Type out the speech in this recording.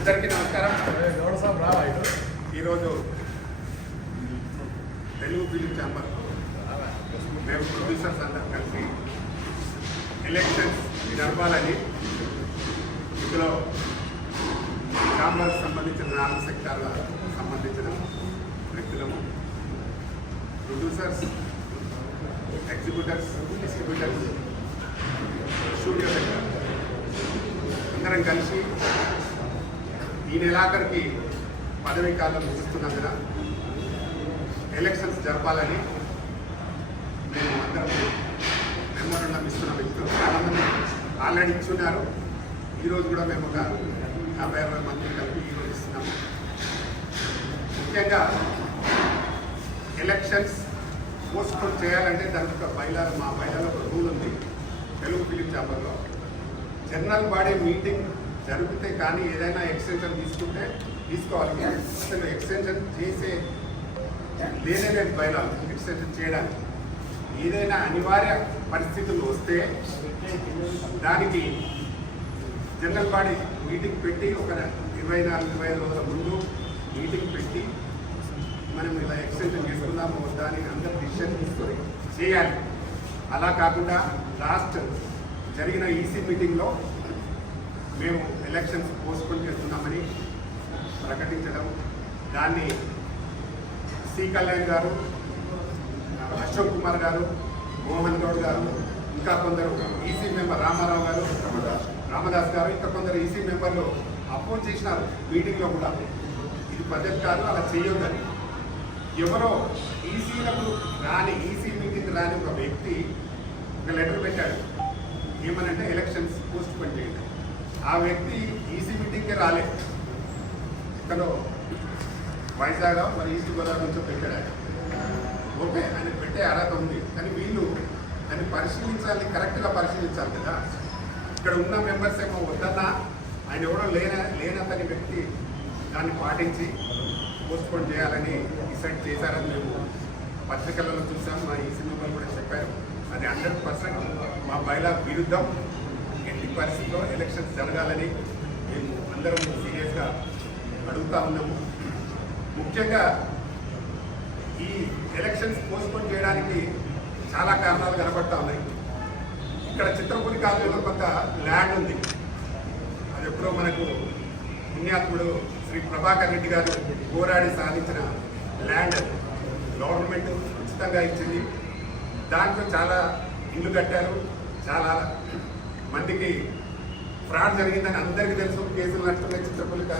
అందరికీ నమస్కారం. ఈరోజు తెలుగు ఫిలిం ఛాంబర్ మేము ప్రొడ్యూసర్స్ అందరం కలిసి ఎలక్షన్స్ జరపాలని ఇందులో ఛాంబర్కి సంబంధించిన 4 సెక్టార్ల సంబంధించిన వ్యక్తులము, producers, executors, distributors, studio sector అందరం కలిసి ఈ నెలాఖరికి పదవీ కాలం ముగిస్తున్నందున ఎలక్షన్స్ జరపాలని మేము అందరం మెమోరండం ఇస్తున్న వ్యక్తులు చాలామంది ఆల్రెడీ ఇచ్చున్నారు. ఈరోజు కూడా మేము ఒక 50-60 మందిని కలిపి ఈరోజు ఇస్తున్నాము. ముఖ్యంగా ఎలక్షన్స్ పోస్ట్పోన్ చేయాలంటే దానికి ఒక మా బైలాలో ఒక రూల్ ఉంది. తెలుగు ఫిలిం ఛాంబర్లో జనరల్ బాడీ మీటింగ్ జరిగితే కానీ ఏదైనా ఎక్స్టెన్షన్ తీసుకుంటే తీసుకోవాలి. అసలు ఎక్స్టెన్షన్ చేసే లేనే బైలాలు ఎక్స్టెన్షన్ చేయడానికి ఏదైనా అనివార్య పరిస్థితులు వస్తే దానికి జనరల్ బాడీ మీటింగ్ పెట్టి ఒక 24-25 రోజుల ముందు మీటింగ్ పెట్టి మనం ఇలా ఎక్స్టెన్షన్ చేసుకుందాము వద్దా అని అందరూ డిసిషన్ తీసుకొని చేయాలి. అలా కాకుండా లాస్ట్ జరిగిన ఈసీ మీటింగ్లో మేము ఎలక్షన్స్ పోస్ట్పోన్ చేస్తున్నామని ప్రకటించడం, దాన్ని సి కళ్యాణ్ గారు, అశోక్ కుమార్ గారు, మోహన్ గౌడ్ గారు, ఇంకా కొందరు ఈసీ మెంబర్ రామారావు గారు, రామదాస్ గారు, ఇంకా కొందరు ఈసీ మెంబర్లు అపోజ్ చేసినారు మీటింగ్లో కూడా. ఇది పద్ధతి కాదు, అలా చేయొద్దని. ఎవరో ఈసీలకు రాని, ఈసీ మీటింగ్ రాని ఒక వ్యక్తి ఒక లెటర్ పెట్టాడు. ఏమనంటే ఎలక్షన్స్ పోస్ట్పోన్ చేయండి. ఆ వ్యక్తి ఈసీ మీటింగ్కి రాలేదు. ఇక్కడ వైజాగ్ మరి ఈస్ట్ గోదావరి నుంచో పెట్టాడు. ఓకే, ఆయన పెట్టే అర్హత ఉంది, కానీ వీళ్ళు దాన్ని పరిశీలించాలి, కరెక్ట్గా పరిశీలించాలి కదా. ఇక్కడ ఉన్న మెంబర్స్ ఏమో వద్దన్నా ఆయన ఎవరో లేనతని వ్యక్తి దాన్ని పాటించి పోస్ట్పోన్ చేయాలని డిసైడ్ చేశారని మేము పత్రికలలో చూసాం. మా ఈసీ మెంబర్లు కూడా చెప్పారు. అది 100% మా బైలా విరుద్ధం. ఎట్టి పరిస్థితిలో ఎలక్షన్స్ జరగాలని మేము అందరం సీరియస్గా అడుగుతూ ఉన్నాము. ముఖ్యంగా ఈ ఎలక్షన్స్ పోస్ట్పోన్ చేయడానికి చాలా కారణాలు కనబడతా ఉన్నాయి. ఇక్కడ చిత్రపురి కాలనీలో కొంత ల్యాండ్ ఉంది. అది ఎప్పుడో మనకు పుణ్యాత్ముడు శ్రీ ప్రభాకర్ రెడ్డి గారు పోరాడి సాధించిన ల్యాండ్ గవర్నమెంట్ ఉచితంగా ఇచ్చింది. దాంట్లో చాలా ఇల్లు కట్టారు. చాలా మందికి ఫ్రాడ్ జరిగిందని అందరికీ తెలుసు. కేసులు నడుస్తున్నాయి చిత్రపురి